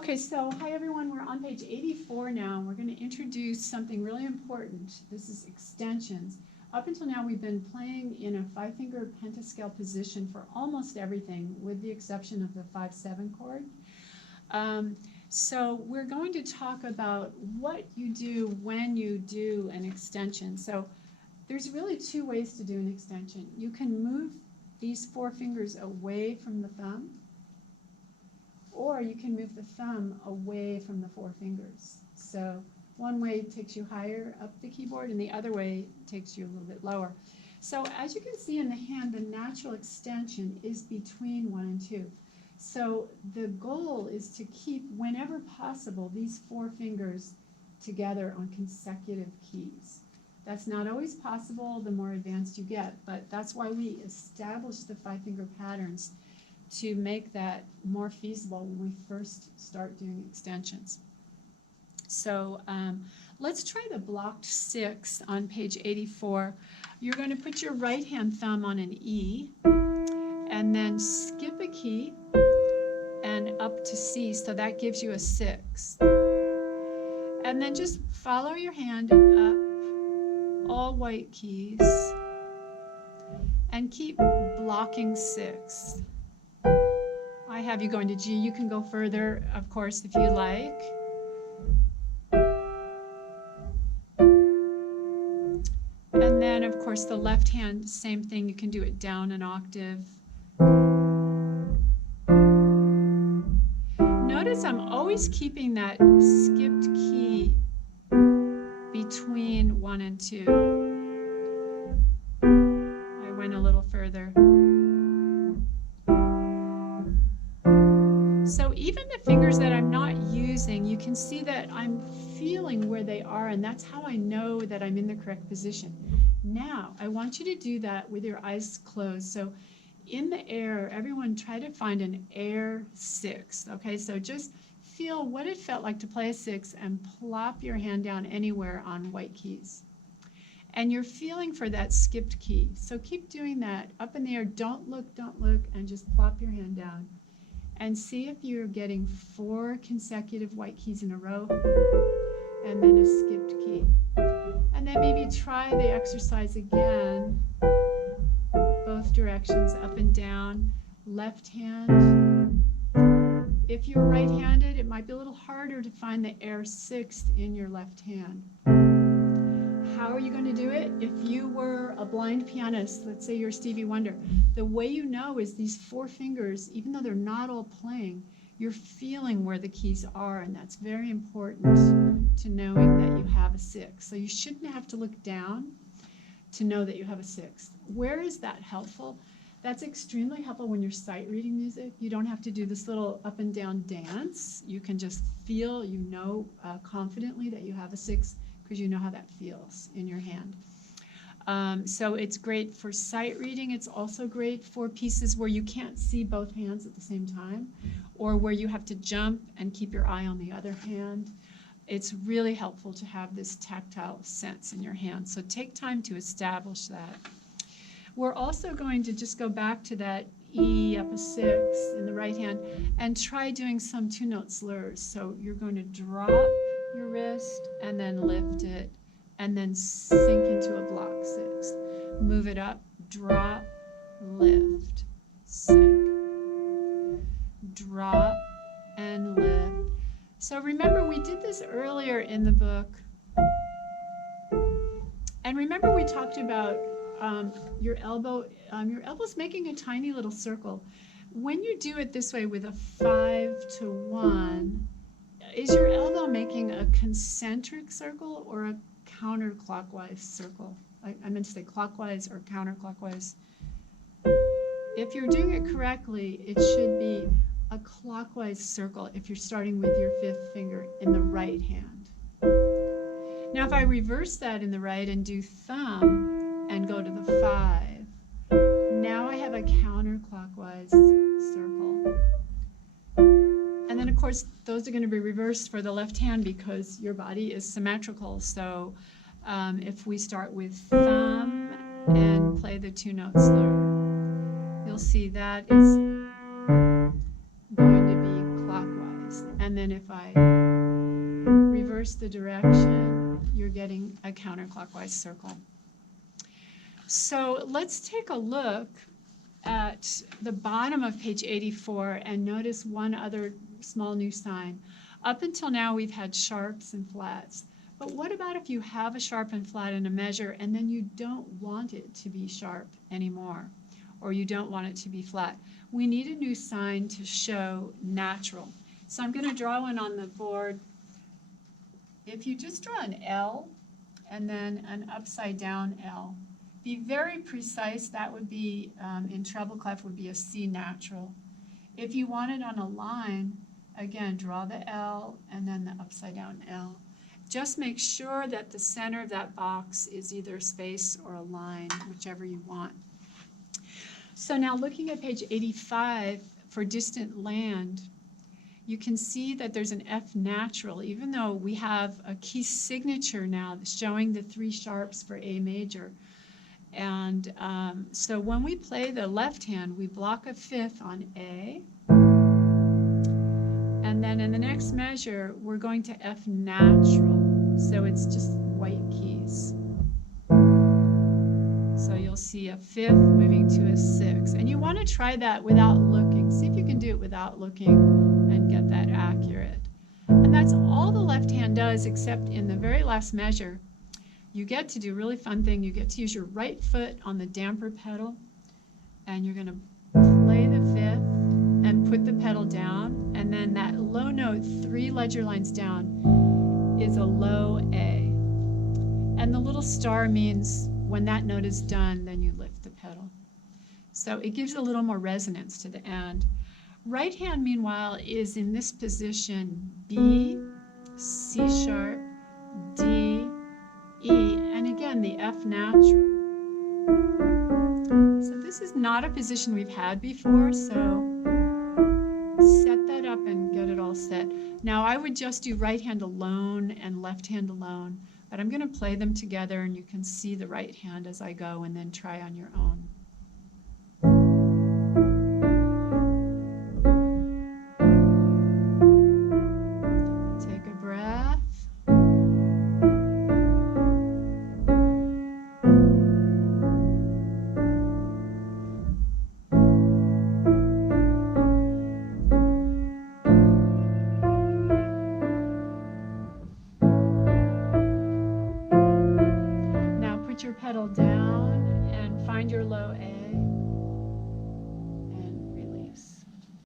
Okay, so hi everyone, we're on page 84 now. We're going to introduce something really important. This is extensions. Up until now we've been playing in a 5-finger pentascale position for almost everything, with the exception of the 5-7 chord. So we're going to talk about what you do when you do an extension. So there's really two ways to do an extension. You can move these 4 fingers away from the thumb, or you can move the thumb away from the 4 fingers. So one way takes you higher up the keyboard, and the other way takes you a little bit lower. So as you can see in the hand, the natural extension is between 1 and 2. So the goal is to keep, whenever possible, these 4 fingers together on consecutive keys. That's not always possible the more advanced you get, but that's why we establish the 5-finger patterns, to make that more feasible when we first start doing extensions. So let's try the blocked 6 on page 84. You're going to put your right hand thumb on an E, and then skip a key and up to C, so that gives you a 6. And then just follow your hand up, all white keys, and keep blocking 6. I have you going to G. You can go further, of course, if you like. And then, of course, the left hand, same thing. You can do it down an octave. Notice I'm always keeping that skipped key between 1 and 2. I went a little further. So even the fingers that I'm not using, you can see that I'm feeling where they are, and that's how I know that I'm in the correct position. Now, I want you to do that with your eyes closed. So in the air, everyone try to find an air 6, okay? So just feel what it felt like to play a 6 and plop your hand down anywhere on white keys. And you're feeling for that skipped key. So keep doing that. Up in the air, don't look, and just plop your hand down. And see if you're getting 4 consecutive white keys in a row, and then a skipped key. And then maybe try the exercise again, both directions, up and down, left hand. If you're right-handed, it might be a little harder to find the air 6th in your left hand. How are you going to do it? If you were a blind pianist, let's say you're Stevie Wonder, the way you know is these 4 fingers, even though they're not all playing, you're feeling where the keys are, and that's very important to knowing that you have a 6. So you shouldn't have to look down to know that you have a 6. Where is that helpful? That's extremely helpful when you're sight reading music. You don't have to do this little up and down dance. You can just feel, you know confidently that you have a 6, because you know how that feels in your hand. So it's great for sight reading. It's also great for pieces where you can't see both hands at the same time, or where you have to jump and keep your eye on the other hand. It's really helpful to have this tactile sense in your hand. So take time to establish that. We're also going to just go back to that E up a 6 in the right hand and try doing some 2-note slurs. So you're going to drop your wrist and then lift it, and then sink into a block 6. Move it up, drop, lift, sink, drop, and lift. So remember, we did this earlier in the book. And remember, we talked about your elbow's making a tiny little circle. When you do it this way with a 5 to 1, is your elbow making a concentric circle or a counterclockwise circle? I meant to say clockwise or counterclockwise. If you're doing it correctly, it should be a clockwise circle if you're starting with your 5th finger in the right hand. Now if I reverse that in the right and do thumb and go to the 5, now I have a counterclockwise circle. And then, of course, those are going to be reversed for the left hand because your body is symmetrical. So if we start with thumb and play the 2-note slur, you'll see that is going to be clockwise. And And then if I reverse the direction, you're getting a counterclockwise circle. So let's take a look at the bottom of page 84 and notice one other small new sign. Up until now, we've had sharps and flats. But what about if you have a sharp and flat in a measure and then you don't want it to be sharp anymore, or you don't want it to be flat? We need a new sign to show natural. So I'm going to draw one on the board. If you just draw an L and then an upside down L, be very precise. That would be, in treble clef, would be a C natural. If you want it on a line, again, draw the L and then the upside down L. Just make sure that the center of that box is either a space or a line, whichever you want. So now looking at page 85 for distant land, you can see that there's an F natural, even though we have a key signature now showing the 3 sharps for A major. And so when we play the left hand, we block a 5th on A. And then in the next measure, we're going to F natural. So it's just white keys. So you'll see a 5th moving to a 6th. And you want to try that without looking. See if you can do it without looking and get that accurate. And that's all the left hand does, except in the very last measure, you get to do a really fun thing. You get to use your right foot on the damper pedal, and you're going to play the 5th and put the pedal down, and then that low note 3 ledger lines down is a low A. And the little star means when that note is done, then you lift the pedal. So it gives a little more resonance to the end. Right hand, meanwhile, is in this position: B, C sharp, D, E, and again the F natural. So this is not a position we've had before, so set that up and get it all set. Now I would just do right hand alone and left hand alone, but I'm going to play them together and you can see the right hand as I go and then try on your own.